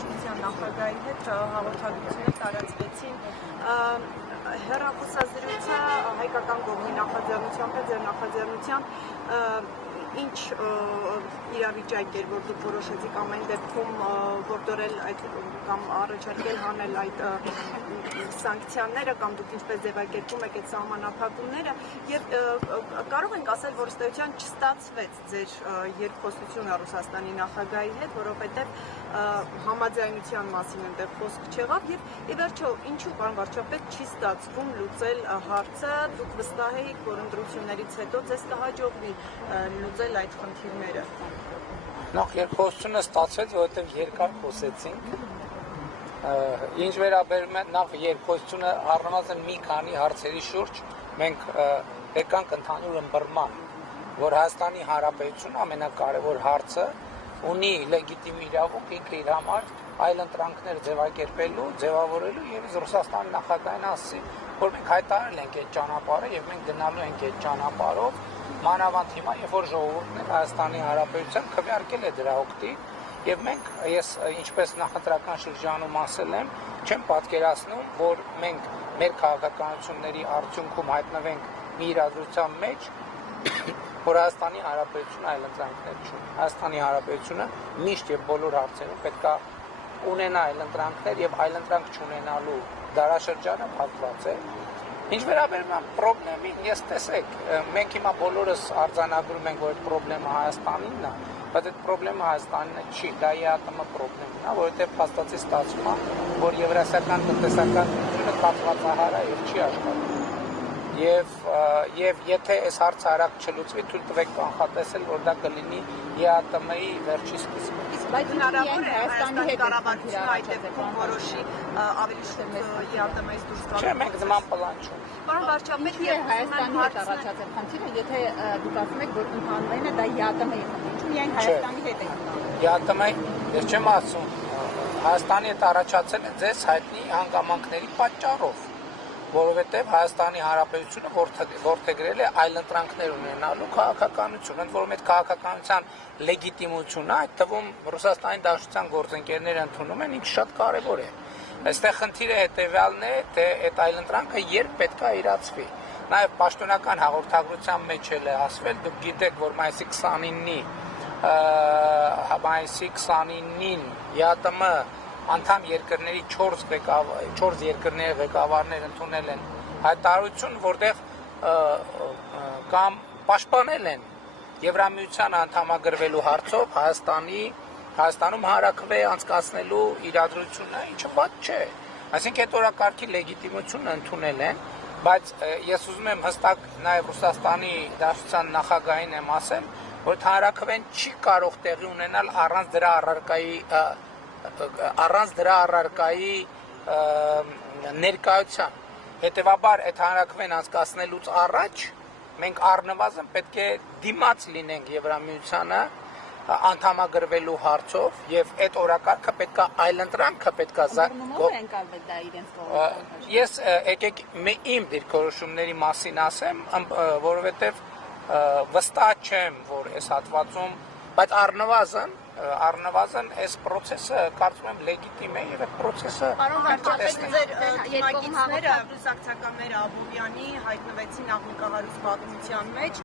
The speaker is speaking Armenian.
Դաշնության նախագահի հետ հաղորդագրությունը տարածվեցին հեռախոսազրույցը հայկական կողմի նախաձեռնությամբ է ձեր նախաձեռնությամբ ինչ իրավիճակ էր, որ դուք որոշեցիք ամեն դեպքում որտորել այդ կամ առաջարկել հանել այդ սանկցիաները կամ դուք ինչպես ձևակերպում եք այդ սահմանափակումները եւ կարող ենք ասել, որ ըստ էության չստացվեց ձեր երկխոսությունը Ռուսաստանի նախագահի հետ, որովհետեւ համաձայնության մասին այնտեղ խոսք չեղավ եւ ի վերջո ինչու պարոն վարչապետ չի ստացվում լուծել հարցը, դուք վստահ եք, որ ընտրություններից հետո ձեզ կհաջողվի լուծել այդ խնդիրները։ Նախ երկխոսությունը ստացվեց, որովհետեւ երկար խոսեցինք։ Ինչ վերաբերում է նախ երկխոսությունը առնվազն մի քանի հարցերի շուրջ մենք եկանք ընդհանուր ըմբռնման, որ Հայաստանի Հանրապետությունը ամենակարևոր հարցը ունի լեգիտիմ իրավունք ինքը իր համար այլ ընտրանքներ ձևակերպելու, ձևավորելու եւ Ռուսաստանի նախագահին ասի, որ մենք հայտարարել ենք այդ ճանապարհը եւ մենք գնալու ենք այդ ճանապարհով, մանավանդ հիմա, երբ որ ժողովուրդն Հայաստանի Հանրապետության քվեարկել է դրա օգտին, եւ մենք ես ինչպես նախընտրական շրջանում ասել եմ, չեմ պատկերացնում, որ մենք մեր քաղաքականությունների արդյունքում հայտնվենք մի իրադրության մեջ, որ Հայաստանի Հանրապետությունը այլ ընտրանքներ չունի։ Հայաստանի Հանրապետությունը միշտ եւ բոլոր հարցերում պետք է ունենա այլ ընտրանքներ եւ այլ ընտրանք չունենալու դարաշրջանը փակված է։ Ինչ վերաբերում է խնդրին, ես տեսեք, մենք հիմա բոլորս արձանագրում ենք, որ այդ խնդրը Հայաստանինն է, բայց այդ խնդրը Հայաստանինը չի, դա ԵԱՏՄ խնդիրն է, որովհետեւ փաստացի ստացվում է, որ եվրասիական տնտեսական միությունը կապվածահար է եւ չի աշխատում։ Եվ եթե այս հարցը արագ չլուծվի, թույլ տվեք կանխատեսել, որ դա կլինի ԵԱՏՄ-ի վերջի սկիզբը։ Բայց հնարավոր է Հայաստանի հետ կառավարությունը այդ դեպքում որոշի ավելի շուտ ԵԱՏՄ-ից դուրս գալ։ Չէ, մենք նման պլան չունենք։ Պարոն վարչապետ, Հայաստանի հետ առաջացել խնդիրը, եթե դուք ասում եք, որ ընդհանրապես դա ԵԱՏՄ-ի խնդիր, ինչու միայն Հայաստանի հետ է ընդհանրապես։ ԵԱՏՄ-ի, ես չեմ ասում, Հայաստանի հետ առաջացել է ձեզ հայտնի հանգամանքների պատճառով, որովհետև Հայաստանի Հանրապետությունը որդեգրել է այլ ընտրանքներ ունենալու քաղաքականություն, ընդ որում այդ քաղաքականության լեգիտիմությունը, այդ թվում Ռուսաստանի Դաշնության գործընկերները ընդունում են, ինքը շատ կարևոր է։ Այստեղ խնդիրը հետևյալն է, թե այդ այլ ընտրանքը երբ պետք է իրացվի։ Նաև պաշտոնական հաղորդագրության մեջ էլ է ասվել, դուք գիտեք, որ մայիսի 29-ին ԵԱՏՄ անդամ երկրների 4 երկրների ղեկավարներ ընդունել են հայտարարություն, որտեղ կամ պաշտպանել են Եվրամիության անդամագրվելու հարցով Հայաստանում հանրաքվե անցկացնելու իրադրությունը, ինչը վատ չէ։ Այսինքն այդ օրակարգի լեգիտիմությունը ընդունել են, բայց ես ուզում եմ հստակ նաև Ռուսաստանի Դաշնության նախագահին եմ ասել, որ հանրաքվեն չի կարող տեղի ունենալ առանց դրա առարկայի ներկայության։ Հետևաբար այդ հանրաքվեն անցկացնելուց առաջ մենք առնվազն պետք է դիմաց լինենք Եվրամիությանը անդամագրվելու հարցով եւ այդ օրակարգը պետք է այլընտրանքը պետք է Ես եկեք իմ դիրքորոշումների մասին ասեմ, որովհետեւ վստահ չեմ, որ այս հատվածում, բայց առնվազն այս process-ը կարծում եմ լեգիտիմ է եւ այդ process-ը Պարոն վարչապետ, ձեր դիմագիծները, ռուսակցականները Աբովյանի հայտնվեցին աղմկահարույց պատմության մեջ